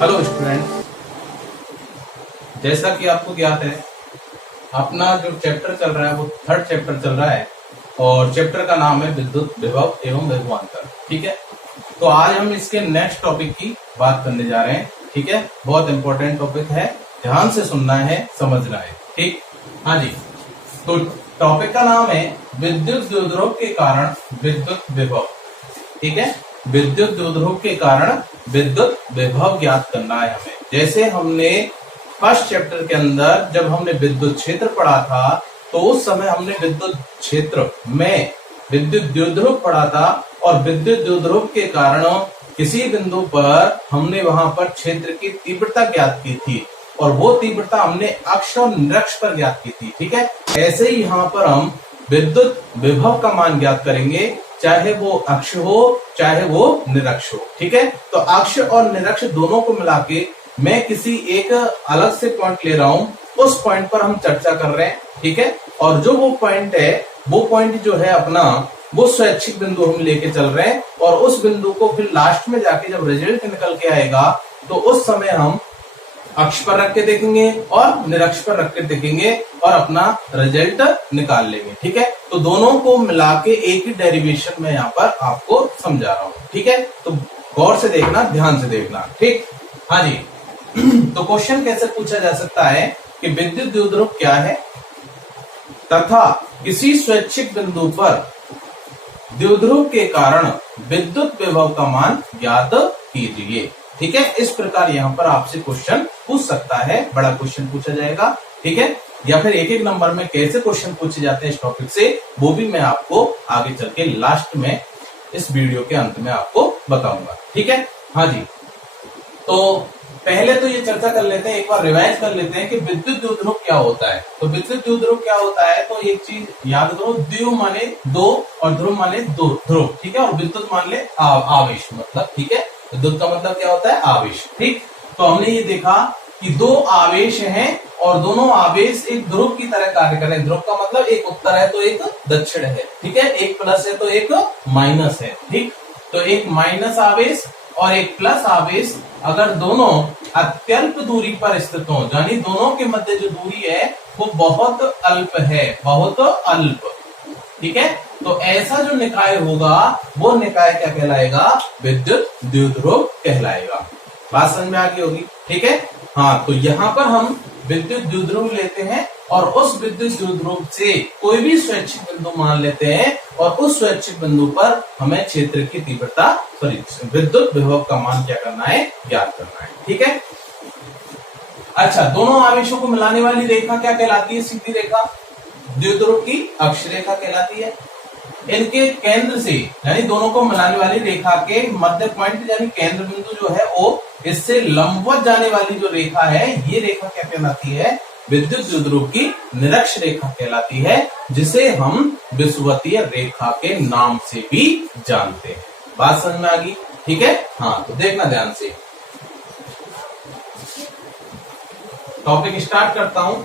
Hello student, जैसा कि आपको ज्ञात है अपना जो चैप्टर चल रहा है वो थर्ड चैप्टर चल रहा है और चैप्टर का नाम है विद्युत विभव एवं विभवांतर। ठीक है, तो आज हम इसके नेक्स्ट टॉपिक की बात करने जा रहे हैं। ठीक है, बहुत इंपॉर्टेंट टॉपिक है, ध्यान से सुनना है, समझना है। ठीक, हाँ जी। तो टॉपिक का नाम है विद्युत द्विध्रुव के कारण विद्युत विभव। ठीक है, विद्युत द्विध्रुव के कारण विद्युत विभव ज्ञात करना है हमें। जैसे हमने फर्स्ट चैप्टर के अंदर जब हमने विद्युत क्षेत्र पढ़ा था तो उस समय हमने विद्युत क्षेत्र में विद्युत द्विध्रुव पढ़ा था और विद्युत द्विध्रुव के कारण किसी बिंदु पर हमने वहां पर क्षेत्र की तीव्रता ज्ञात की थी और वो तीव्रता हमने अक्ष और निरक्ष पर ज्ञात की थी। ठीक है, ऐसे ही यहाँ पर हम विद्युत विभव का मान ज्ञात करेंगे, चाहे वो अक्ष हो चाहे वो निरक्ष हो। ठीक है, तो अक्ष और निरक्ष दोनों को मिला के मैं किसी एक अलग से पॉइंट ले रहा हूं, उस पॉइंट पर हम चर्चा कर रहे हैं। ठीक है, और जो वो पॉइंट है वो पॉइंट जो है अपना वो स्वैच्छिक बिंदु हम लेके चल रहे हैं और उस बिंदु को फिर लास्ट में जाके जब रिजल्ट निकल के आएगा तो उस समय हम अक्ष पर रख के देखेंगे और निरक्ष पर रख के देखेंगे और अपना रिजल्ट निकाल लेंगे। ठीक है, तो दोनों को मिला के एक ही डेरिवेशन में यहाँ पर आपको समझा रहा हूँ। ठीक है, तो गौर से देखना, ध्यान से देखना। ठीक, हाँ जी। तो क्वेश्चन कैसे पूछा जा सकता है कि विद्युत द्विध्रुव क्या है तथा किसी स्वैच्छिक बिंदु पर द्विध्रुव के कारण विद्युत विभव का मान ज्ञात कीजिए। ठीक है, इस प्रकार यहाँ पर आपसे क्वेश्चन पूछ सकता है, बड़ा क्वेश्चन पूछा जाएगा। ठीक है, या फिर एक एक नंबर में कैसे क्वेश्चन पूछे जाते हैं इस टॉपिक से वो भी मैं आपको आगे चल के लास्ट में इस वीडियो के अंत में आपको बताऊंगा। ठीक है, हाँ जी। तो पहले तो ये चर्चा कर लेते हैं, एक बार रिवाइज कर लेते हैं कि विद्युत द्विध्रुव क्या होता है। तो विद्युत द्विध्रुव क्या होता है, तो एक चीज याद करो, द्विव माने दो और ध्रुव माने दो ध्रुव। ठीक है, और विद्युत मान ले आवेश, मतलब ठीक है, विद्युत का मतलब क्या होता है, आवेश। ठीक, तो हमने ये देखा कि दो आवेश हैं और दोनों आवेश एक ध्रुव की तरह कार्य कर रहे हैं। ध्रुव का मतलब एक उत्तर है तो एक दक्षिण है। ठीक है, एक प्लस है तो एक माइनस है। ठीक, तो एक माइनस आवेश और एक प्लस आवेश अगर दोनों अत्यल्प दूरी पर स्थित हो, यानी दोनों के मध्य जो दूरी है वो बहुत अल्प है, बहुत अल्प। ठीक है, तो ऐसा जो निकाय होगा वो निकाय क्या कहलाएगा, विद्युत द्विध्रुव कहलाएगा। बात समझ में आ गई होगी। ठीक है, हाँ। तो यहाँ पर हम विद्युत द्विध्रुव लेते हैं और उस विद्युत द्विध्रुव से कोई भी स्वैच्छिक बिंदु मान लेते हैं और उस स्वैच्छिक बिंदु पर हमें क्षेत्र की तीव्रता विद्युत विभव का मान क्या करना है, ज्ञात करना है। ठीक है, अच्छा, दोनों आवेशों को मिलाने वाली रेखा क्या कहलाती है, सीधी रेखा द्विध्रुव की अक्ष रेखा कहलाती है। इनके केंद्र से यानी दोनों को मिलाने वाली रेखा के मध्य पॉइंट यानी केंद्र बिंदु जो है वो इससे लंबवत जाने वाली जो रेखा है ये रेखा क्या कहलाती है, विद्युत द्विध्रुव की निरक्ष रेखा कहलाती है, जिसे हम विषुवतीय रेखा के नाम से भी जानते हैं। बात समझ में आ गई। ठीक है, हाँ। तो देखना ध्यान से, टॉपिक स्टार्ट करता हूं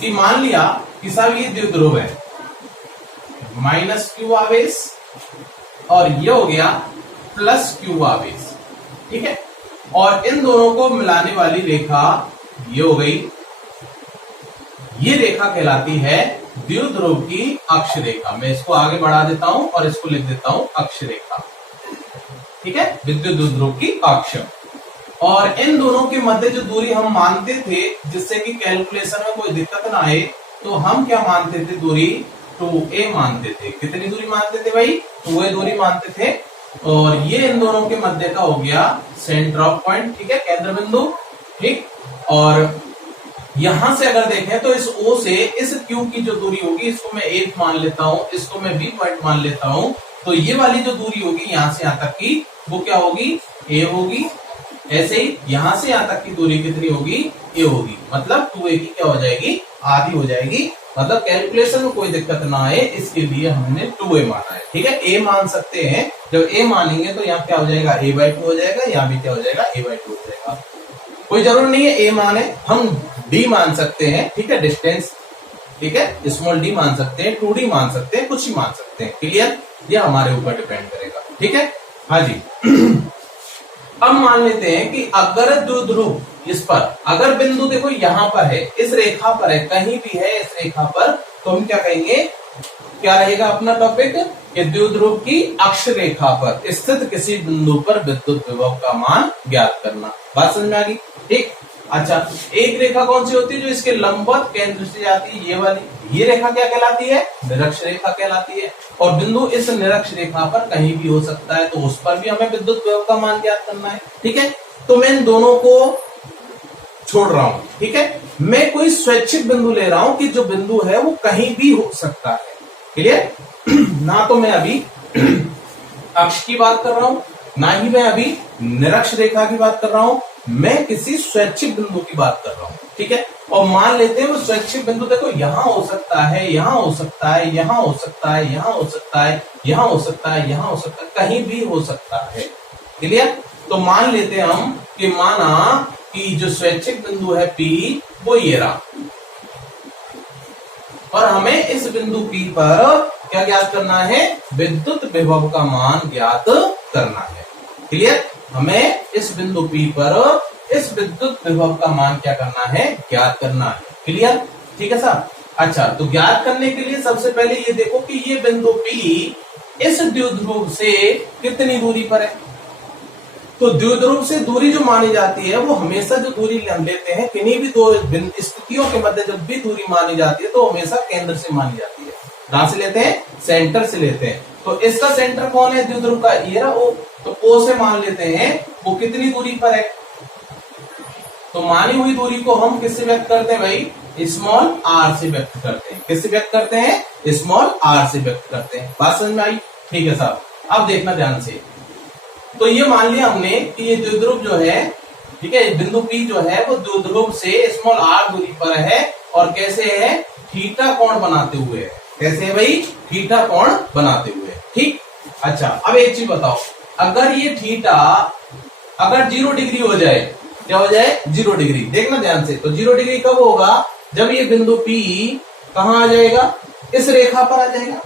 कि मान लिया कि साहब ये द्विध्रुव है, माइनस क्यू आवेश और ये हो गया प्लस क्यू आवेश। ठीक है, और इन दोनों को मिलाने वाली रेखा ये हो गई, ये रेखा कहलाती है द्विध्रुव की अक्ष रेखा। मैं इसको आगे बढ़ा देता हूं और इसको लिख देता हूं अक्ष रेखा। ठीक है, विद्युत द्विध्रुव की अक्ष। और इन दोनों के मध्य जो दूरी हम मानते थे जिससे कि कैलकुलेशन में कोई दिक्कत ना आए, तो हम क्या मानते थे, दूरी 2a मानते थे। कितनी दूरी मानते थे भाई, 2a दूरी मानते थे। और ये इन दोनों के मध्य का हो गया सेंटर ऑफ पॉइंट। ठीक है, केंद्र बिंदु। ठीक, और यहां से अगर देखें तो इस O से इस Q की जो दूरी होगी इसको मैं A मान लेता हूं, इसको मैं B पॉइंट मान लेता हूं। तो ये वाली जो दूरी होगी यहां से यहां तक की वो क्या होगी, A होगी। ऐसे ही यहां से यहां तक की दूरी कितनी होगी, A होगी। मतलब 2a की क्या हो जाएगी, आधी हो जाएगी। मतलब कैलकुलेशन में कोई दिक्कत ना आए इसके लिए हमने 2a माना है। ठीक है, a मान सकते हैं, जब a मानेंगे तो यहाँ क्या हो जाएगा, a/2 हो जाएगा, यहाँ भी क्या हो जाएगा, a/2 हो जाएगा। कोई जरूर नहीं है a माने, हम d मान सकते हैं। ठीक है, डिस्टेंस। ठीक है, स्मॉल d मान सकते हैं, 2d मान सकते हैं, कुछ ही मान सकते हैं। क्लियर, ये हमारे ऊपर डिपेंड करेगा। ठीक है, हाँ जी। अब मान लेते हैं कि अगर द्विध्रुव इस पर, अगर बिंदु देखो यहां पर है, इस रेखा पर है, कहीं भी है इस रेखा पर, तो हम क्या कहेंगे, क्या रहेगा अपना टॉपिक कि द्विध्रुव की अक्ष रेखा पर स्थित किसी बिंदु पर विद्युत विभव का मान ज्ञात करना। बात समझ में आ गई? ठीक। अच्छा, एक रेखा कौन सी होती है जो इसके लंबवत केंद्र से जाती है, ये वाली, ये रेखा क्या कहलाती है, निरक्ष रेखा कहलाती है। और बिंदु इस निरक्ष रेखा पर कहीं भी हो सकता है, तो उस पर भी हमें विद्युत विभव का मान ज्ञात करना है। ठीक है, तो मैं इन दोनों को छोड़ रहा हूं। ठीक है, मैं कोई स्वैच्छिक बिंदु ले रहा हूं कि जो बिंदु है वो कहीं भी हो सकता है। क्लियर? ना तो मैं अभी अक्ष की बात कर रहा हूं, ना ही मैं अभी निरक्ष रेखा की बात कर रहा हूं, मैं किसी स्वैच्छिक बिंदु की बात कर रहा हूं। ठीक है, और मान लेते हैं वो स्वैच्छिक बिंदु देखो यहां हो सकता है, यहां हो सकता है, यहां हो सकता है, यहां हो सकता है, यहां हो सकता है, यहां हो सकता है, कहीं भी हो सकता है। क्लियर? तो मान लेते हैं हम कि माना कि जो स्वैच्छिक बिंदु है P वो ये रहा, और हमें इस बिंदु P पर क्या ज्ञात करना है, विद्युत विभव का मान ज्ञात करना है। क्लियर? हमें इस बिंदु P पर इस विद्युत विभव का मान क्या करना है, ज्ञात करना है। क्लियर? ठीक है साहब। अच्छा, तो ज्ञात करने के लिए सबसे पहले ये देखो कि ये बिंदु P इस द्विध्रुव से कितनी दूरी पर है। तो द्विध्रुव से दूरी जो मानी जाती है वो हमेशा जो दूरी हम लेते हैं किन्हीं भी दो स्थितियों के मध्य जब भी दूरी मानी जाती है तो हमेशा केंद्र से मानी जाती है। कहां से लेते हैं, सेंटर से लेते हैं। तो इसका सेंटर कौन है द्विध्रुव का, ये रहा O। तो O से मान लेते हैं वो कितनी दूरी पर है। तो मानी हुई दूरी को हम किससे व्यक्त करते हैं भाई, स्मॉल r से व्यक्त करते हैं। किससे व्यक्त करते हैं, स्मॉल r से व्यक्त करते हैं। बात समझ में आई? ठीक है साहब। अब देखना ध्यान से, तो ये मान लिया हमने कि ये द्विध्रुव जो है, ठीक है, बिंदु P जो है वो द्विध्रुव से स्मॉल r दूरी पर है, और कैसे है, थीटा कोण बनाते हुए है। कैसे है भाई, थीटा कोण बनाते हुए। ठीक। अच्छा, अब एक चीज बताओ, अगर ये थीटा अगर 0 डिग्री हो जाए, क्या हो जाए, 0 डिग्री। देखना ध्यान से, तो 0 डिग्री कब होगा, जब ये बिंदु P कहां आ जाएगा, इस रेखा पर आ जाएगा।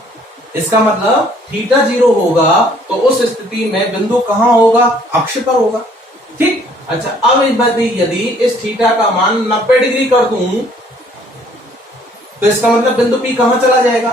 इसका मतलब थीटा 0 होगा, तो उस स्थिति में बिंदु कहां होगा, अक्ष पर होगा। ठीक। अच्छा, अब इस बात यदि इस थीटा का मान 90 डिग्री कर दूं, तो इसका मतलब बिंदु P कहां चला जाएगा,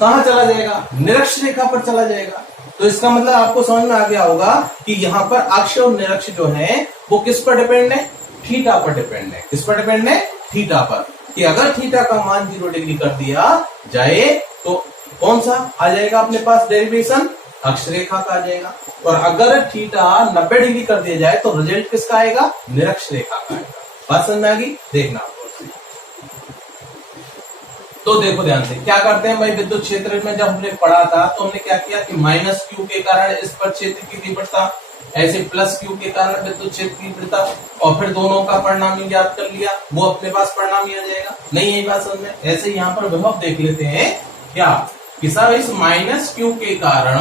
कहां चला जाएगा, निरक्ष रेखा पर चला जाएगा। तो इसका मतलब आपको समझ में आ गया होगा कि यहाँ पर अक्ष और निरक्ष जो है वो किस पर डिपेंड है, थीटा पर डिपेंड है। किस पर डिपेंड है, थीटा पर। कि अगर थीटा का मान 0 डिग्री कर दिया जाए तो कौन सा आ जाएगा अपने पास डेरिवेशन, अक्ष रेखा का आ जाएगा। और अगर थीटा 90 डिग्री कर दिया जाए तो रिजल्ट किसका आएगा, निरक्ष रेखा का आएगा। बात समझ में आ गई? देखना। तो देखो ध्यान से, क्या करते हैं भाई, विद्युत क्षेत्र में जब हमने पढ़ा था तो हमने क्या किया कि माइनस क्यू के कारण इस पर क्षेत्र की तीव्रता, ऐसे प्लस क्यू के कारण विद्युत क्षेत्र की तीव्रता, और फिर दोनों का परिणाम ज्ञात कर लिया, वो अपने पास परिणाम आ जाएगा। नहीं, यही बात समझ में। ऐसे यहाँ पर विभव देख लेते हैं क्या, कि सर इस माइनस क्यू के कारण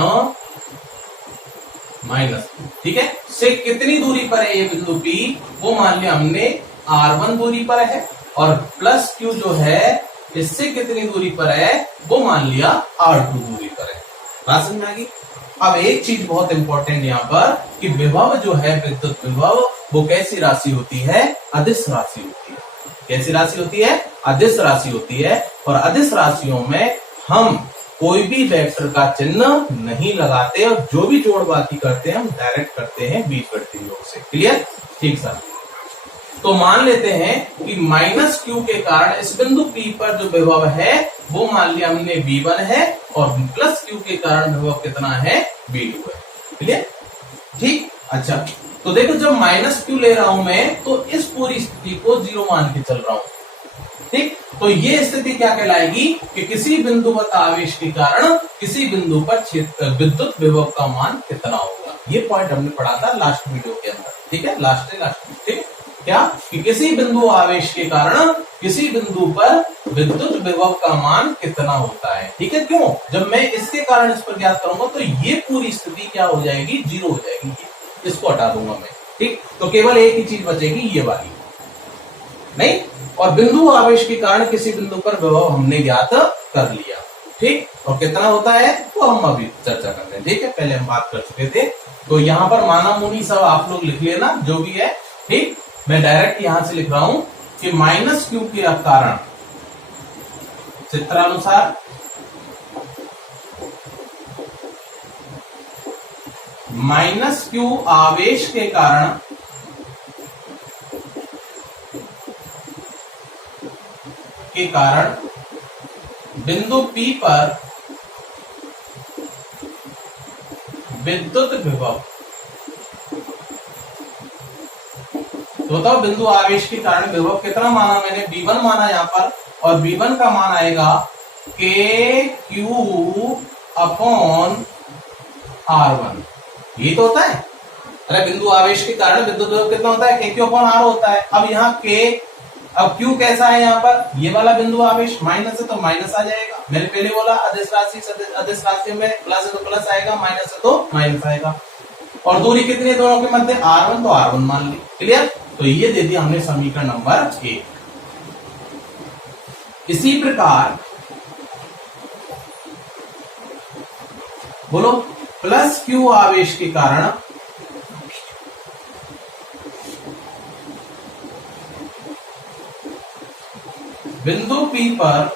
माइनस, ठीक है, से कितनी दूरी पर है ये बिंदु P, वो मान लिया हमने R1 दूरी पर है, और प्लस क्यू जो है इससे कितनी दूरी पर है वो मान लिया R2 दूरी पर है। बात समझ में आ गई? अब एक चीज बहुत इंपॉर्टेंट यहाँ पर कि विभव जो है, विद्युत विभव, वो कैसी राशि होती है, अदिश राशि होती है। कैसी राशि होती है, अदिश राशि होती है। और अदिश राशियों में हम कोई भी वेक्टर का चिन्ह नहीं लगाते, और जो भी जोड़ बाकी करते हैं हम डायरेक्ट करते हैं बीजगणितीय योग से। क्लियर? ठीक सर। तो मान लेते हैं कि माइनस क्यू के कारण इस बिंदु P पर जो विभव है वो मान लिया हमने V1 है, और प्लस क्यू के कारण विभव कितना है, V2 है। क्लियर? ठीक। अच्छा, तो देखो जब माइनस क्यू ले रहा हूं मैं, तो इस पूरी स्थिति को 0 मान के चल रहा हूं। ठीक। तो ये स्थिति क्या कहलाएगी कि किसी बिंदुवत आवेश के कारण किसी बिंदु पर विद्युत विभव का मान कितना होगा। ये पॉइंट हमने पढ़ा था लास्ट वीडियो के अंदर। ठीक है, लास्ट। ठीक है, क्या कि किसी बिंदु आवेश के कारण किसी बिंदु पर विद्युत विभव का मान कितना होता है। ठीक है, क्यों, जब मैं इसके कारण इस पर ज्ञात करूंगा तो ये पूरी स्थिति क्या हो जाएगी, 0 हो जाएगी। इसको हटा दूंगा मैं। ठीक, तो केवल एक ही चीज बचेगी, ये वाली नहीं। और बिंदु आवेश के कारण किसी बिंदु पर विभव हमने ज्ञात कर लिया। ठीक, और कितना होता है वो हम अभी चर्चा करते हैं। ठीक है, पहले हम बात कर चुके थे। तो यहाँ पर माना मुनि सब आप लोग लिख लेना जो भी है। ठीक, मैं डायरेक्ट यहां से लिख रहा हूं कि माइनस क्यू के कारण चित्रानुसार माइनस क्यू आवेश के कारण बिंदु P पर विद्युत विभव, तो बताओ बिंदु आवेश के कारण विभव कितना माना मैंने, V1 माना यहां पर, और V1 का मान आएगा KQ अपॉन R1। ये तो होता है, अरे बिंदु आवेश के कारण विद्युत विभव कितना होता है, KQ अपॉन R होता है। अब यहाँ K, अब Q कैसा है यहाँ पर, ये वाला बिंदु आवेश माइनस है तो माइनस आ जाएगा। मैंने पहले बोला अदिश राशि अदिश राशि में प्लस है तो प्लस आएगा, माइनस है तो माइनस आएगा। और दूरी कितनी है दोनों के मध्य, R1, तो R1 मान ली। क्लियर, तो ये दे दिया हमने समीकरण नंबर 1। इसी प्रकार बोलो प्लस Q आवेश के कारण बिंदु P पर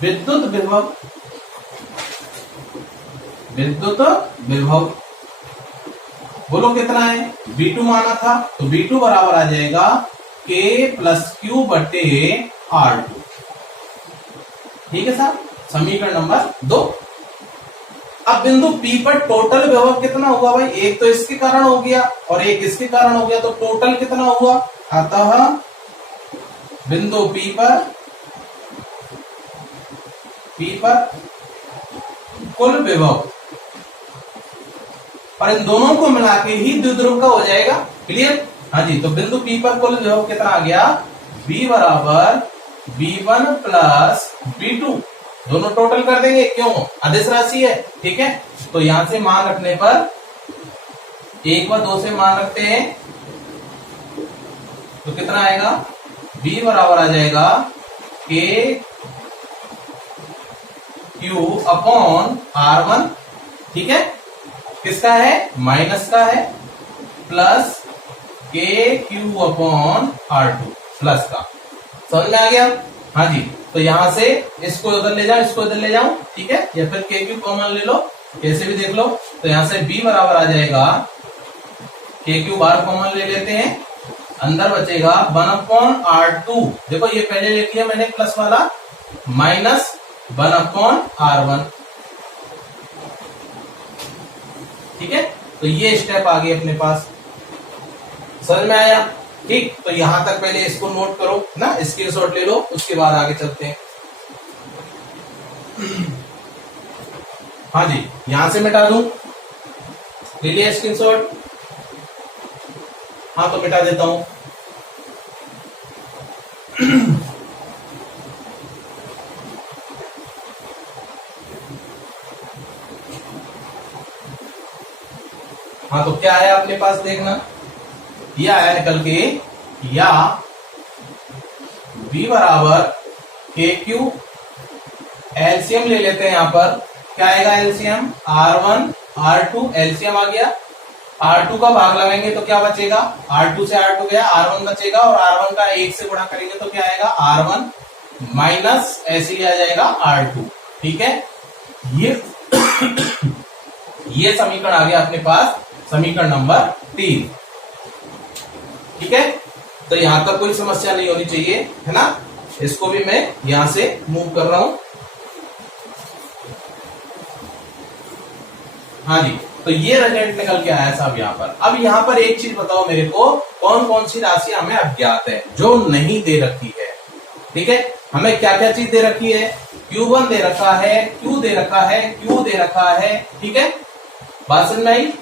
विद्युत विभव बोलो कितना है, V2 माना था, तो V2 बराबर आ जाएगा K प्लस Q बटे R2। ठीक है साहब, समीकरण नंबर 2। अब बिंदु P पर टोटल विभव कितना हुआ भाई, एक तो इसके कारण हो गया और एक इसके कारण हो गया, तो टोटल कितना हुआ। अतः बिंदु P पर कुल विभव, और इन दोनों को मिला के ही द्विध्रुव का हो जाएगा। क्लियर, हाँ जी, तो बिंदु P पर कुल विभव कितना आ गया, V बराबर V1 प्लस V2, दोनों टोटल कर देंगे, क्यों अदिश राशि है। ठीक है, तो यहां से मान रखने पर 1 व 2 से मान रखते हैं तो कितना आएगा, V बराबर आ जाएगा K Q अपॉन R1। ठीक है, किसका है, माइनस का है, plus K Q upon R2 plus का। समझ में आ गया, हाँ जी। तो यहां से इसको उधर ले जाओ, इसको इधर ले जाओ, ठीक है, या फिर K Q कॉमन ले लो, कैसे भी देख लो। तो यहां से B बराबर आ जाएगा, K Q बार कॉमन ले लेते हैं, अंदर बचेगा 1 अपॉन R2। देखो ये पहले ले लिया मैंने प्लस वाला, माइनस 1 अपॉन R1। ठीक है, तो ये स्टेप आ गई अपने पास, समझ में आया। ठीक, तो यहां तक पहले इसको नोट करो ना, स्क्रीनशॉट ले लो, उसके बाद आगे चलते हैं। हाँ जी, यहां से मिटा दूं, ले लिया स्क्रीनशॉट, हाँ तो मिटा देता हूं। हाँ तो क्या है अपने पास, देखना, यह आया निकल के, या V बराबर KQ, एलसीएम ले लेते हैं। यहां पर क्या आएगा एलसीएम, R1 R2, एलसीएम आ गया, R2 का भाग लगाएंगे तो क्या बचेगा, R2 से R2 गया, R1 बचेगा, और R1 का 1 से गुणा करेंगे तो क्या आएगा, R1 माइनस ऐसे ही आ जाएगा R2। ठीक है, ये समीकरण आ गया अपने पास, समीकरण नंबर 3। ठीक है, तो यहां तक कोई समस्या नहीं होनी चाहिए, है ना। इसको भी मैं यहां से मूव कर रहा हूं। हाँ जी, तो ये रिजल्ट निकल के आया साहब यहाँ पर। अब यहाँ पर एक चीज बताओ मेरे को, कौन कौन सी राशि हमें अज्ञात है जो नहीं दे रखी है। ठीक है, हमें क्या क्या चीज दे रखी है, Q1 दे रखा है, Q दे रखा है, Q दे रखा है। ठीक है, बात समझ में आई।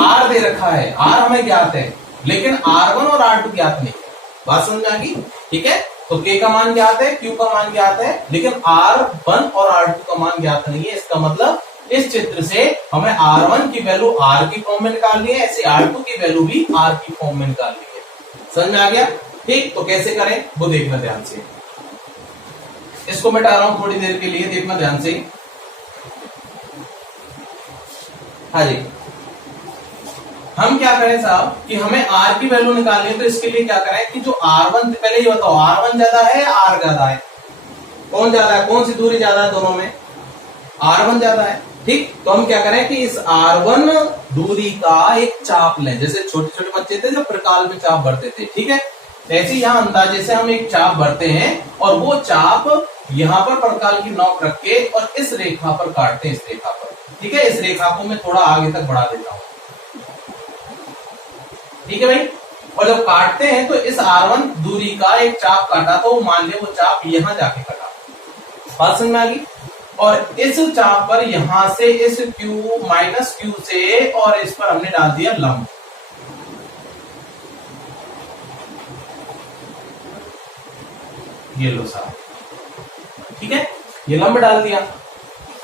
R दे रखा है, R हमें ज्ञात है, लेकिन R1 और R2 ज्ञात नहीं है। बात समझ आ गई। ठीक है, तो K का मान ज्ञात है, Q का मान ज्ञात है, लेकिन R1 और R2 का मान ज्ञात नहीं है। इसका मतलब इस चित्र से हमें R1 की वैल्यू R की फॉर्म में निकालनी है, ऐसे R2 की वैल्यू भी R की फॉर्म में निकालनी है। समझ में आ गया। ठीक, तो कैसे करें वो देखना ध्यान से। इसको मिटा रहा हूं थोड़ी देर के लिए, देखना ध्यान से। हाँ जी, हम क्या करें साहब कि हमें r की वैल्यू निकालनी है, तो इसके लिए क्या करें कि जो r1, पहले ये बताओ r1 ज्यादा है या r ज्यादा है? कौन ज्यादा है, कौन सी दूरी ज्यादा है दोनों में? r1 ज्यादा है। ठीक, तो हम क्या करें कि इस r1 दूरी का एक चाप लें, जैसे छोटे छोटे बच्चे थे जो प्रकाल में चाप भरते थे, ठीक है, ऐसे यहां अंदाजे से हम एक चाप भरते हैं और वो चाप यहां पर प्रकाल की नोक रख के और इस रेखा पर काटते हैं, इस रेखा पर। ठीक है, इस रेखा को मैं थोड़ा आगे तक बढ़ा देता हूं, ठीक है भाई। और जब काटते हैं तो इस r1 दूरी का एक चाप काटा, तो मान लिया वो चाप यहां जाके कटा, बात समझ में आ गई। और इस चाप पर यहां से इस q माइनस q से और इस पर हमने डाल दिया लंब। ये लो साहब, ठीक है, ये लंब डाल दिया।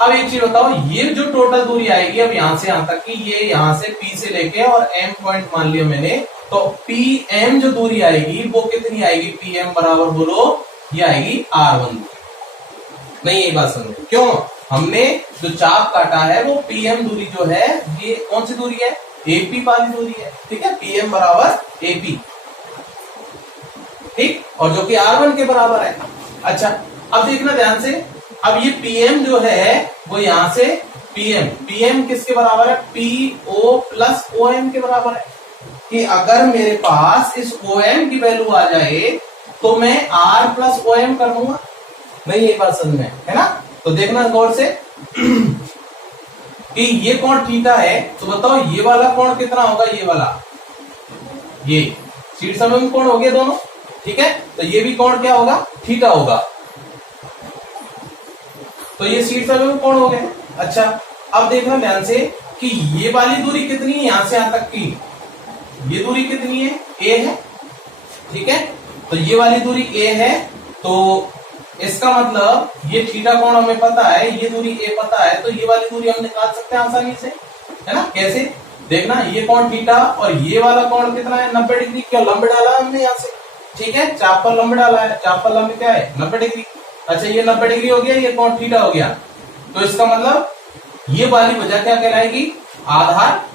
अब एक चीज बताओ, ये जो टोटल दूरी आएगी अब यहां से यहां तक की, ये यहां से P से लेके और M पॉइंट मान लिया मैंने, तो PM जो दूरी आएगी वो कितनी आएगी? PM बराबर बोलो, ये आएगी R1। नहीं, ये बात समझो, क्यों? हमने जो चाप काटा है वो PM दूरी जो है, ये कौन सी दूरी है? AP वाली दूरी है, ठीक है, PM बराबर AP, ठीक, और जो कि R1 के बराबर है। अच्छा, अब देखना ध्यान से, अब ये PM जो है वो यहां से PM किसके बराबर है? PO प्लस OM के बराबर है। कि अगर मेरे पास इस OM की वैल्यू आ जाए तो मैं R प्लस OM कर दूंगा। नहीं, ये बात समझ में है ना? तो देखना गौर से कि ये कोण थीटा है, तो बताओ ये वाला कोण कितना होगा? ये वाला, ये शीर्ष सममित कोण हो गया दोनों, ठीक है, तो ये भी कोण क्या होगा? थीटा होगा। तो ये शीर्ष सममित कोण हो गए। अच्छा, अब देखना ध्यान से कि ये वाली दूरी कितनी है? यहां से यहां तक की ये दूरी कितनी है? A है, ठीक है, तो ये वाली दूरी A है, तो इसका मतलब ये थीटा कोण हमें पता है, ये दूरी A पता है, तो ये वाली दूरी हम निकाल सकते हैं आसानी से, है ना? कैसे? देखना, ये कोण थीटा और ये वाला कोण कितना है? 90 डिग्री। क्या लंब डाला हमने यहां से, ठीक है, चाप पर लंब डाला है, चाप पर लंब क्या है? 90 डिग्री। अच्छा, ये 90 डिग्री हो गया, ये कोण थीटा हो गया, तो इसका मतलब ये वाली वजह क्या कहलाएगी? आधार।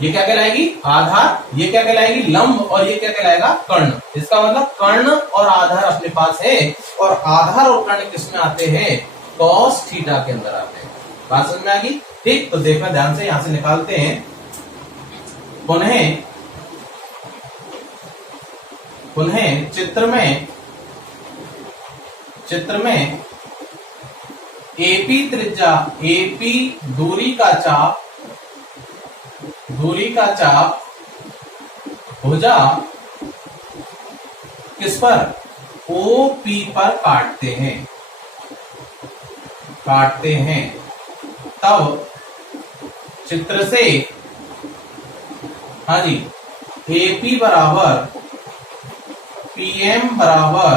ये क्या कहलाएगी? आधार। ये क्या कहलाएगी? लंब। और ये क्या कहलाएगा? कर्ण। इसका मतलब कर्ण और आधार अपने पास है, और आधार और कर्ण किसमें आते हैं? कॉस थीटा के अंदर आते हैं। बात समझ में आ गई? ठीक, तो देखना ध्यान से, यहां से निकालते हैं। पुनः चित्र में AP त्रिज्या, AP दूरी का चाप भुजा किस पर? OP पर काटते हैं, तब चित्र से, हाँ जी, AP बराबर PM बराबर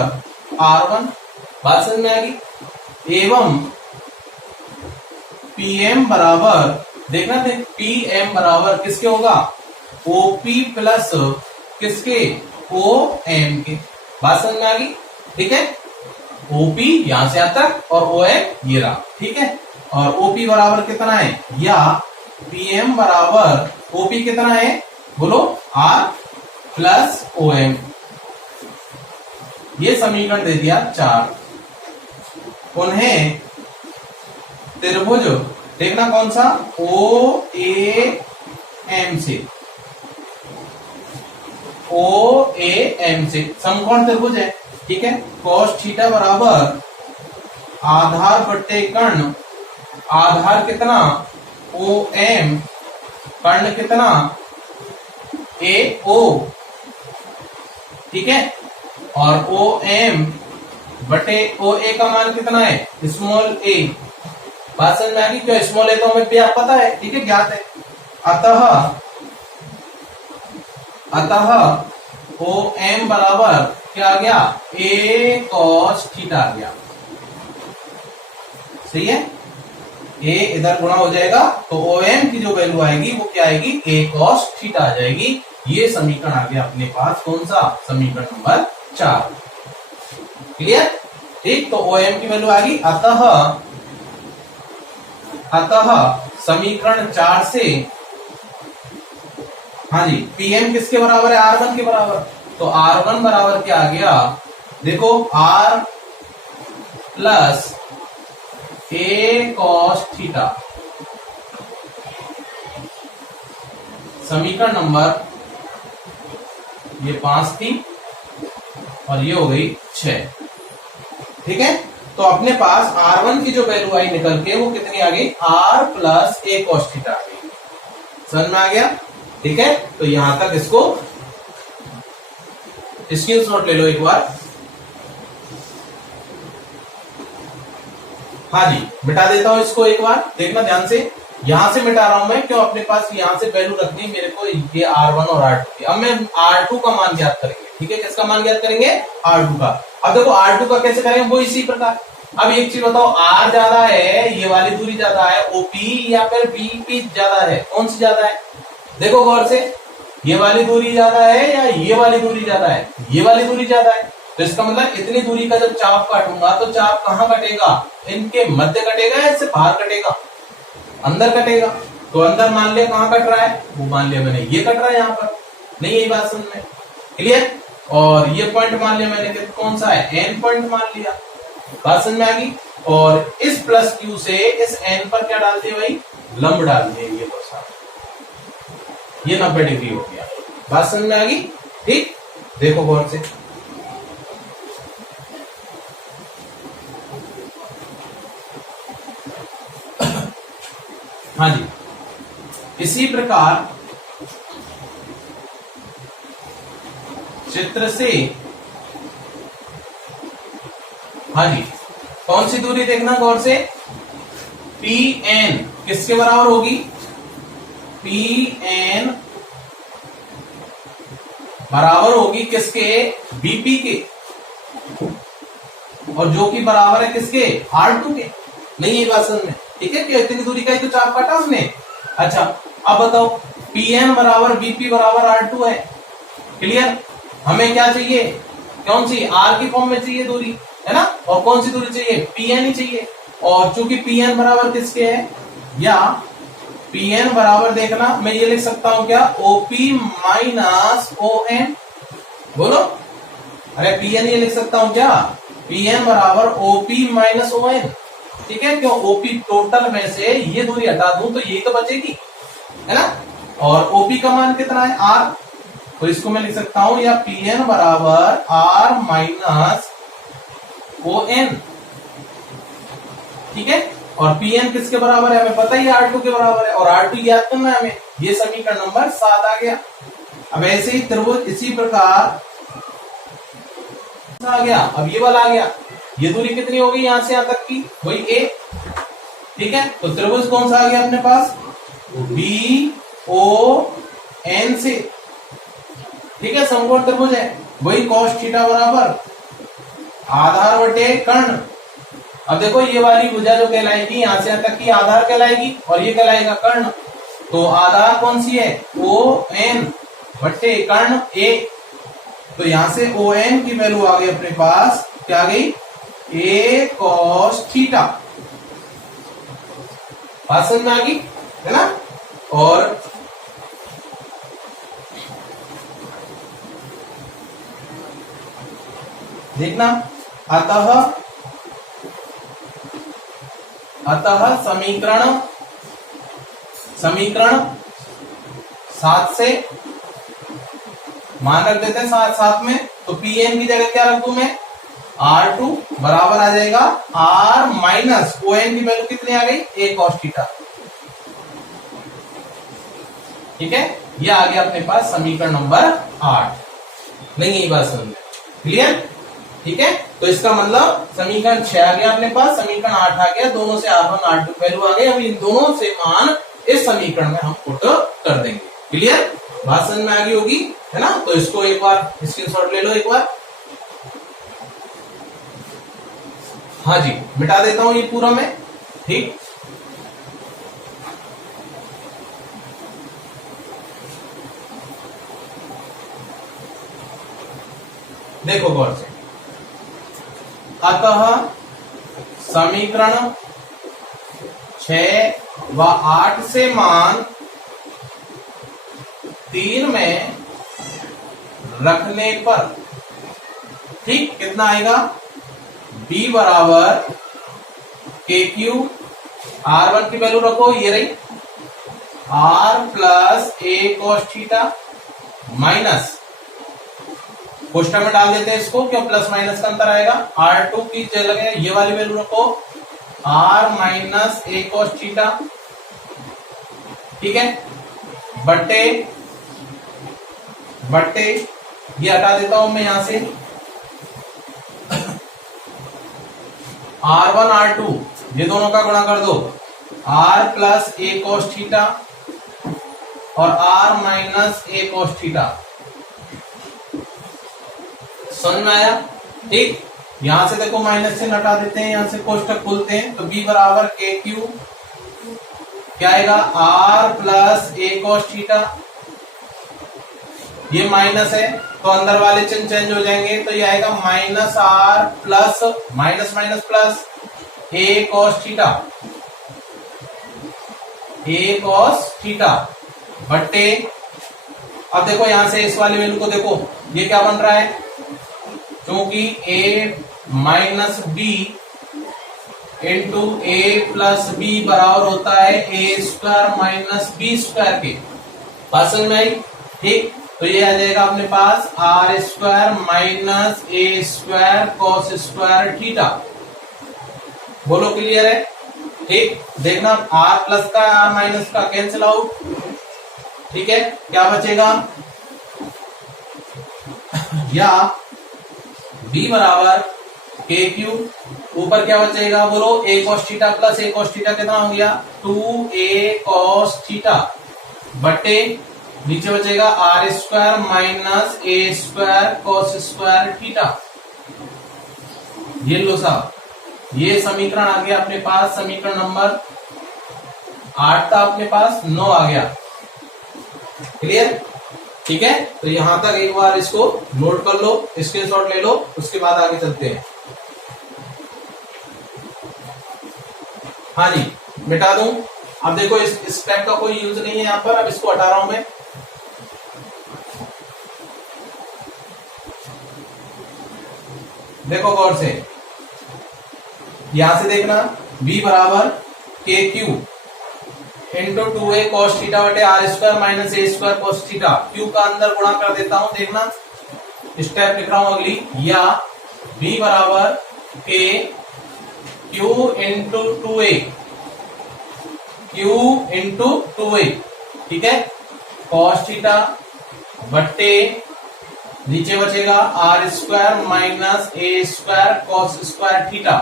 R1। बात समझ में आ गई? एवं PM बराबर, देखना थे, PM बराबर किसके होगा? OP प्लस किसके? OM के। बात समझ में आ गई? ठीक है, OP यहां से यहां तक और OM ये रहा, ठीक है, और OP बराबर कितना है? या PM बराबर OP कितना है? बोलो, R प्लस OM। ये समीकरण दे दिया 4। पुनः त्रिभुज, देखना कौन सा? OAM से समकोण त्रिभुज है, ठीक है, cos थीटा बराबर आधार बट्टे कर्ण, आधार कितना? OM, कर्ण कितना? AO, ठीक है, और OM बटे OA का मान कितना है? Small a। बात समझ में आ गई? क्यों? स्मॉल a तो हमें पता है, ठीक है, ज्ञात है। अतः OM बराबर क्या आ गया? A cos थीटा आ गया। सही है, A इधर गुणा हो जाएगा, तो OM की जो वैल्यू आएगी वो क्या आएगी? A cos थीटा आ जाएगी। ये समीकरण आ गया अपने पास, कौन सा? समीकरण नंबर 4। क्लियर? ठीक, तो ओ एम की वैल्यू आ गई। अतः समीकरण 4 से, हाँ जी, पीएम किसके बराबर है, R1 के बराबर। तो R1 बराबर क्या आ गया, देखो R प्लस ए कॉस थीटा। समीकरण नंबर ये 5 थी और ये हो गई 6। ठीक है, तो अपने पास R1 की जो वैल्यू आई निकल के वो कितनी आ गई, R प्लस ए कॉस थीटा आ गई। समझ में आ गया। ठीक है, तो यहां तक इसको स्क्रीनशॉट ले लो एक बार। हाँ जी, मिटा देता हूं इसको एक बार, देखना ध्यान से। यहां से मिटा रहा हूं मैं, क्यों, अपने पास यहां से वैल्यू रखनी है मेरे को, ये R1 और R2 की। अब मैं R2 का मान ज्ञात करेंगे। ठीक है, किसका मान ज्ञात करेंगे, R2 का। अब देखो R2 का कैसे करेंगे, वो इसी प्रकार। अब एक चीज बताओ, R ज्यादा है, ये वाली दूरी ज्यादा है, OP या फिर BP ज्यादा है, कौन सी ज्यादा है, देखो गौर से, ये वाली दूरी ज्यादा है या ये वाली दूरी ज्यादा है, ये वाली दूरी ज्यादा है। तो इसका मतलब इतनी दूरी का जब चाप काटूंगा तो चाप कहां कटेगा, इनके मध्य कटेगा या इससे बाहर कटेगा, अंदर कटेगा। तो अंदर मान लिया कहां कट रहा है, वो मान लिया मैंने ये कट रहा है यहां पर, नहीं यही बात समझ में क्लियर। और ये पॉइंट मान लिया मैंने, कौन सा है, एन पॉइंट मान लिया, बात समझ में आ गई। और इस प्लस क्यू से इस एन पर क्या डाल दिए भाई, लंब डाल दिए, ये बसा, ये 90 डिग्री हो गया। बात समझ में आ गई। ठीक, देखो गौर से, हाँ जी, इसी प्रकार चित्र से, हाँ जी, कौन सी दूरी देखना गौर से, PN किसके बराबर होगी, PN बराबर होगी किसके, BP के, और जो कि बराबर है किसके, R2 के। नहीं ये बात समझ में, ठीक है, कि इतनी दूरी का ही तो चाप काटा उसने। अच्छा, अब बताओ, PN बराबर BP बराबर R2 है, क्लियर। हमें क्या चाहिए, कौन सी, R की फॉर्म में चाहिए दूरी, है ना, और कौन सी दूरी चाहिए, PN ही चाहिए। और चूंकि PN बराबर किसके है, या PN बराबर देखना, मैं ये लिख सकता हूं क्या, OP माइनस ON, बोलो, अरे PN ये लिख सकता हूं क्या, PN बराबर OP माइनस ON। ठीक है, क्यों, OP टोटल में से ये दूरी हटा दूं तो यही तो बचेगी, है ना। और OP का मान कितना है, R, तो इसको मैं लिख सकता हूं या PN बराबर R माइनस ON। ठीक है, और PN किसके बराबर है, हमें पता ही R2 के बराबर है, और R2 याद करना है हमें। ये समीकरण नंबर 7 आ गया। अब ऐसे ही त्रिभुज इसी प्रकार आ गया, अब ये वाला आ गया, ये दूरी कितनी होगी यहां से यहां तक की, वही A। ठीक है, तो त्रिभुज कौन सा आ गया अपने पास, BON से। ठीक है, समकोण त्रिभुज है, वही cos थीटा बराबर आधार बटे कर्ण। अब देखो ये वाली भुजा जो कहलाएगी यहां से यहां तक की आधार कहलाएगी, और ये कहलाएगा कर्ण। तो आधार कौन सी है, ON बटे कर्ण A। तो यहां से ON की वैल्यू आ गई अपने पास, क्या आ गई, A cos थीटा। बात समझ में आ गई, है ना। और देखना, अतः समीकरण 7 से मान रख देते हैं साथ में, तो PN की जगह क्या रख दूं मैं, R2 बराबर आ जाएगा R माइनस ON की वैल्यू कितनी आ गई, A cos थीटा। ठीक है, ये आ गया अपने पास समीकरण नंबर 8। नहीं यही बात समझ, क्लियर। ठीक है, तो इसका मतलब समीकरण 6 आ गया अपने पास, समीकरण 8 आ गया, दोनों से R1 R2 वैल्यू आ गई। अब इन दोनों से मान इस समीकरण में हम पुट कर देंगे, क्लियर। बात समझ में आ गई होगी, है ना। तो इसको एक बार स्क्रीनशॉट ले लो एक बार। हाँ जी, मिटा देता हूं ये पूरा मैं। ठीक, देखो गौर से, अतः समीकरण 6 व 8 से मान 3 में रखने पर, ठीक, कितना आएगा? b बराबर के क्यू, r1 की वैल्यू रखो, ये रही, r प्लस ए कॉस थीटा माइनस, कोष्टक में डाल देते हैं इसको, क्यों प्लस माइनस का अंतर आएगा, r2 की जगह ये वाली वैल्यू रखो, r माइनस ए कॉस थीटा, ठीक है, बट्टे ये हटा देता हूं मैं यहां से, r1 r2 ये दोनों का गुणा कर दो, r प्लस ए कॉस थीटा और r माइनस ए कॉस थीटा, समझ में आया? ठीक, यहां से देखो माइनस से हटा देते हैं, यहां से कोष्टक खोलते हैं, तो b बराबर के क्यू, क्या आएगा? r प्लस ए कॉस थीटा, ये माइनस है तो अंदर वाले चिन्ह चेंज हो जाएंगे, तो ये आएगा minus r plus minus minus plus A cos theta, a cos theta बट्टे, अब देखो यहां से इस वाली वैल्यू को देखो, ये क्या बन रहा है, क्योंकि a minus B into A plus B बराबर होता है A square minus B square के, बात समझ में आई? ठीक, तो ये आ जाएगा अपने पास आर स्क्वायर माइनस ए स्क्वायर कॉस स्क्वायर थीटा, बोलो क्लियर है? ठीक, देखना आर प्लस का आर माइनस का कैंसिल आउट, ठीक है, क्या बचेगा, या b बराबर के क्यू, ऊपर क्या बचेगा बोलो, A cos theta plus A cos theta कितना हो गया, 2a कॉस थीटा बट्टे नीचे बचेगा आर स्क्वायर माइनस ए स्क्वायर कॉस स्क्वायर थीटा, ये लो साहब, ये समीकरण आ गया अपने पास, समीकरण नंबर 8 था अपने पास, 9 आ गया, क्लियर? ठीक है, तो यहां तक एक बार इसको नोट कर लो, स्क्रीनशॉट ले लो, उसके बाद आगे चलते हैं। हाँ जी, मिटा दूं, अब देखो इस स्टेप का कोई यूज नहीं है यहां पर, अब इसको हटा रहा हूं मैं, देखो गौर से, यहां से देखना b बराबर के q into 2a cos theta बटे आर स्क्वायर माइनस ए स्क्वायर कॉस थीटा, क्यू का अंदर गुणा कर देता हूं, देखना स्टेप लिख रहा हूं अगली, या b बराबर के q into 2a, Q into 2a, ठीक है, कॉस थीटा बट्टे नीचे बचेगा आर स्क्वायर माइनस ए स्क्वायर कॉस स्क्वायर थीटा,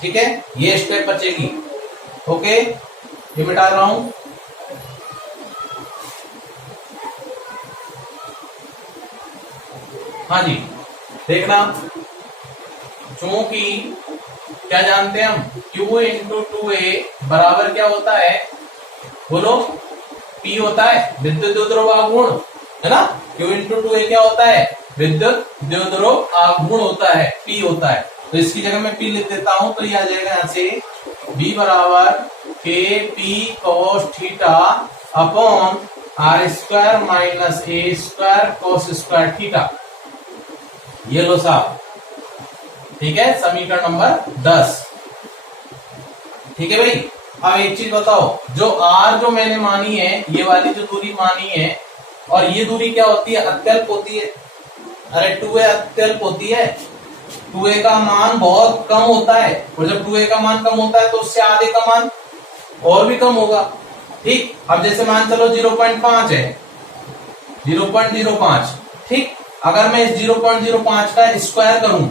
ठीक है, ये स्टेप बचेगी, ओके, ये मिटा रहा हूं, हाँ जी, देखना, चूंकि क्या जानते हैं हम, Q इंटू 2a बराबर क्या होता है, बोलो, P होता है विद्युत द्विध्रुव आघूर्ण, है ना, Q इंटू 2a क्या होता है, विद्युत द्विध्रुव आघूर्ण होता है, P होता है, तो इसकी जगह मैं P लिख देता हूं, तो ये आ जाएगा यहां से B बराबर के P cos theta upon R square minus ए स्क्वायर कॉस स्क्वायर थीटा, ये लो साहब, ठीक है, समीकरण नंबर 10, ठीक है भाई। अब एक चीज बताओ, जो r जो मैंने मानी है, ये वाली जो दूरी मानी है, और ये दूरी क्या होती है, अत्यल्प होती है, अरे 2a अत्यल्प होती है, 2a का मान बहुत कम होता है, और जब 2a का मान कम होता है तो उससे आधे का मान और भी कम होगा, ठीक, अब जैसे मान चलो 0.5 है, 0.05, ठीक, अगर मैं इस 0.05 का स्क्वायर करूं,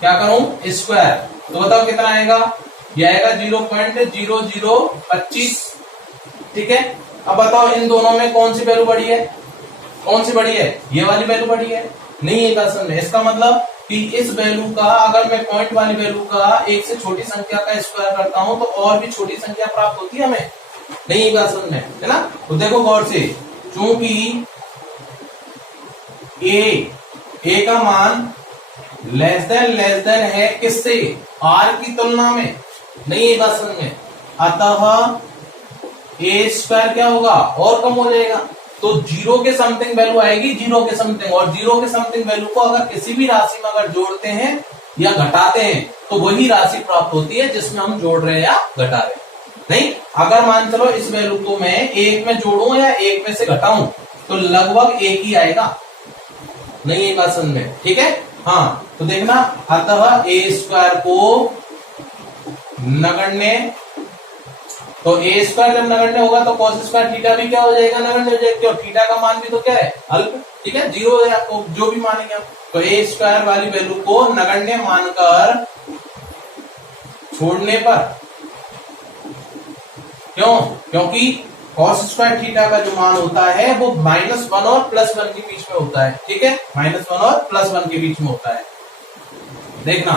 क्या करूं, स्क्वायर, तो बताओ कितना आएगा, यह आएगा 0.0025, ठीक है, अब बताओ इन दोनों में कौन सी वैल्यू बड़ी है, कौन सी बड़ी है, ये वाली वैल्यू बड़ी है, नहीं है दरअसल में, इसका मतलब कि इस वैल्यू का, अगर मैं पॉइंट वाली वैल्यू का एक से छोटी संख्या का स्क्वायर करता हूं तो और भी छोटी संख्या प्राप्त होती है हमें, नहीं बात समझ में, है ना, तो देखो गौर से, चूंकि ए का मान लेस देन है किससे, आर की तुलना में, नहीं ये बात समझ में। अतः ए स्क्वायर क्या होगा, और कम हो जाएगा, तो जीरो के समथिंग वैल्यू आएगी, जीरो के समथिंग, और जीरो के समथिंग वैल्यू को अगर किसी भी राशि में अगर जोड़ते हैं या घटाते हैं तो वही राशि प्राप्त होती है जिसमें हम जोड़ रहे हैं या घटा रहे हैं। नहीं, अगर मान चलो इस वैल्यू को मैं एक में जोड़ूं या एक में से घटाऊं तो लगभग एक ही आएगा, नहीं ये बात समझ में, ठीक है। हाँ, तो देखना, अतः ए स्क्वायर को नगण्य, तो ए स्क्वायर जब नगण्य होगा तो कॉस स्क्वायर थीटा भी क्या हो जाएगा, नगण्य हो जाएगा, और थीटा का मान भी तो क्या है, अल्प, ठीक है, जीरो है, तो जो भी मानेंगे आप, तो ए स्क्वायर वाली वैल्यू को नगण्य मानकर छोड़ने पर, क्यों, क्योंकि कॉस स्क्वायर थीटा का जो मान होता है वो -1 और +1 के बीच में होता है, ठीक है, -1 और +1 के बीच में होता है। देखना,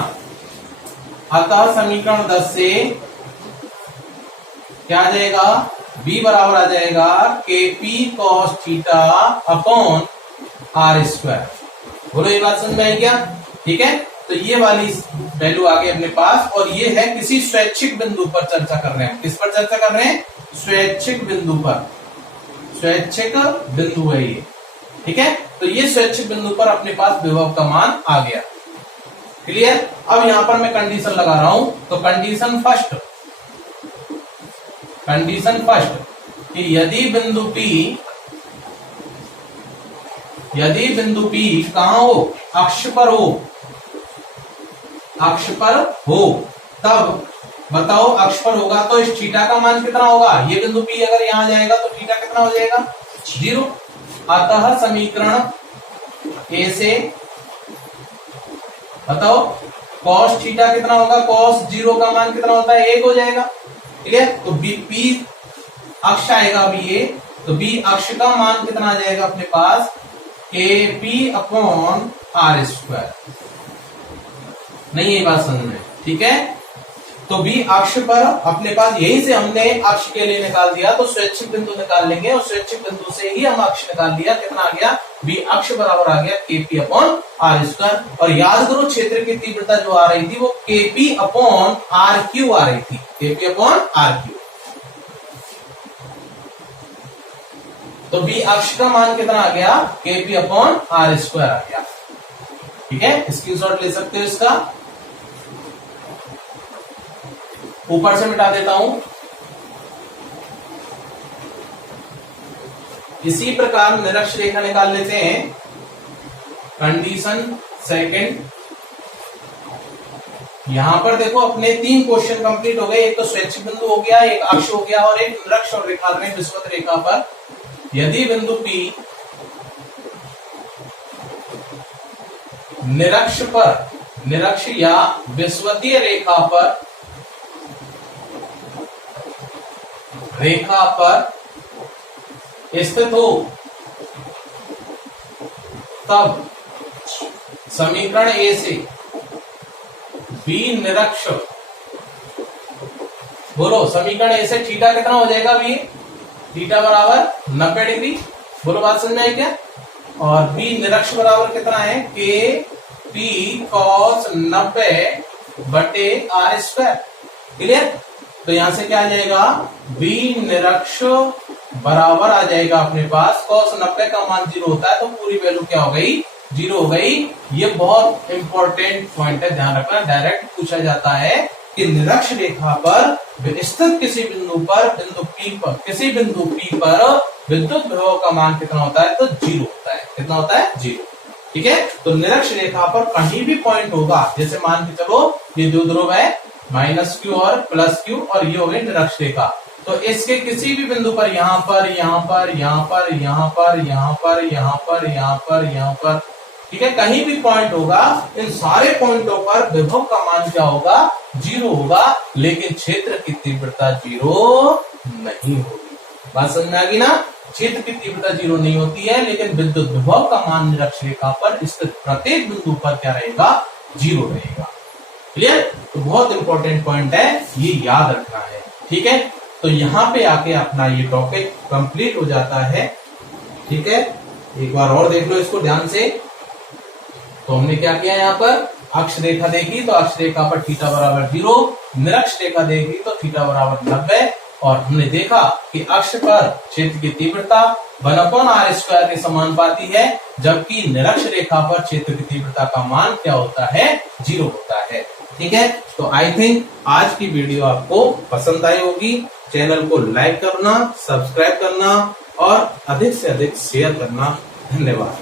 अतः समीकरण 10 से क्या आ जाएगा, b बराबर आ जाएगा KP cos theta upon R square. बोलो ये बात समझ में आई क्या, ठीक है। तो ये वाली वैल्यू आ गई अपने पास, और ये है किसी स्वैच्छिक बिंदु पर चर्चा कर रहे हैं, किस पर चर्चा कर रहे हैं, स्वैच्छिक बिंदु पर, स्वैच्छिक बिंदु है ये, ठीक है। तो ये स्वैच्छिक बिंदु पर अपने पास विभव का मान आ गया, क्लियर। अब यहां पर मैं कंडीशन लगा रहा हूं, तो कंडीशन फर्स्ट कि यदि बिंदु P कहां हो, अक्ष पर हो, तब बताओ अक्ष पर होगा तो इस थीटा का मान कितना होगा, ये बिंदु P अगर यहां जाएगा तो थीटा कितना हो जाएगा, 0। अतः समीकरण ए से बताओ cos थीटा कितना होगा, cos 0 का मान कितना होता है, 1 हो जाएगा, ठीक है। तो P अक्ष आएगा अभी ये, तो B अक्ष का मान कितना आ जाएगा अपने पास, KP अपॉन R स्क्वायर, नहीं ये बात समझ में, ठीक है। तो B अक्ष पर अपने पास, यहीं से हमने अक्ष के लिए निकाल दिया, तो स्वैच्छिक बिंदु निकाल लेंगे, और स्वैच्छिक बिंदु से ही हम अक्ष निकाल दिया, कितना आ गया, B अक्ष बराबर आ गया KP अपॉन R स्क्वायर। और याद करो क्षेत्र की तीव्रता जो आ रही थी वो KP अपॉन RQ आ रही थी, KP अपॉन RQ। तो B अक्ष का मान कितना आ गया, KP अपॉन R स्क्वायर आ गया, ठीक है। स्क्रीनशॉट ले सकते हो इसका, ऊपर से मिटा देता हूं। इसी प्रकार निरक्ष रेखा निकाल लेते हैं, कंडीशन सेकंड। यहां पर देखो अपने 3 क्वेश्चन कंप्लीट हो गए, एक तो स्वैच्छिक बिंदु हो गया, एक अक्ष हो गया, और एक निरक्ष और रेखा में विषुवत रेखा पर यदि बिंदु P निरक्ष या विषुवतीय रेखा पर स्थित हो, तब समीकरण ए से B निरक्ष, बोलो समीकरण ए से थीटा कितना हो जाएगा, B थीटा बराबर 90 डिग्री, बोलो बात समझ में आई क्या। और B निरक्ष बराबर कितना है, KP cos 90/R square, clear. तो यहां से क्या आ जाएगा, B निरक्ष बराबर आ जाएगा अपने पास, cos 90 का मान 0 होता है, तो पूरी वैल्यू क्या हो गई, 0 हो गई। ये बहुत इंपॉर्टेंट पॉइंट है, ध्यान रखना, डायरेक्ट पूछा जाता है कि निरक्ष रेखा पर स्थित किसी बिंदु P पर विद्युत विभव का मान कितना होता है, तो 0 होता है, कितना होता है, 0, ठीक है। तो निरक्ष रेखा पर कहीं भी पॉइंट होगा, जैसे मान के चलो ये दो ध्रुव है -q और +q, और ये हो गई निरक्ष रेखा, तो इसके किसी भी बिंदु पर, यहां पर, ठीक है, कहीं भी पॉइंट होगा, इन सारे पॉइंटों पर विभव का मान क्या होगा, 0 होगा, लेकिन क्षेत्र की तीव्रता 0 नहीं होगी। बात समझ में आ गई ना, क्षेत्र की तीव्रता 0 नहीं होती है, लेकिन विद्युत विभव का मान निरक्ष रेखा पर स्थित प्रत्येक बिंदु पर क्या रहेगा, 0 रहेगा, क्लियर। तो बहुत इंपॉर्टेंट पॉइंट है, ये याद रखना है, ठीक है। तो यहां पे आके अपना ये टॉपिक कंप्लीट हो जाता है, ठीक है। एक बार और देख लो इसको ध्यान से। तो हमने क्या किया, यहाँ पर अक्ष रेखा देखी तो अक्ष रेखा पर थीटा बराबर 0, निरक्ष रेखा देखी तो थीटा बराबर 90, और हमने देखा कि अक्ष पर क्षेत्र की तीव्रता 1/r² के समानुपाती है, जबकि निरक्ष रेखा पर क्षेत्र की तीव्रता का मान क्या होता है, 0 होता है। ठीक है, तो आई थिंक आज की वीडियो आपको पसंद आई होगी। चैनल को लाइक करना, सब्सक्राइब करना और अधिक से अधिक शेयर करना। धन्यवाद।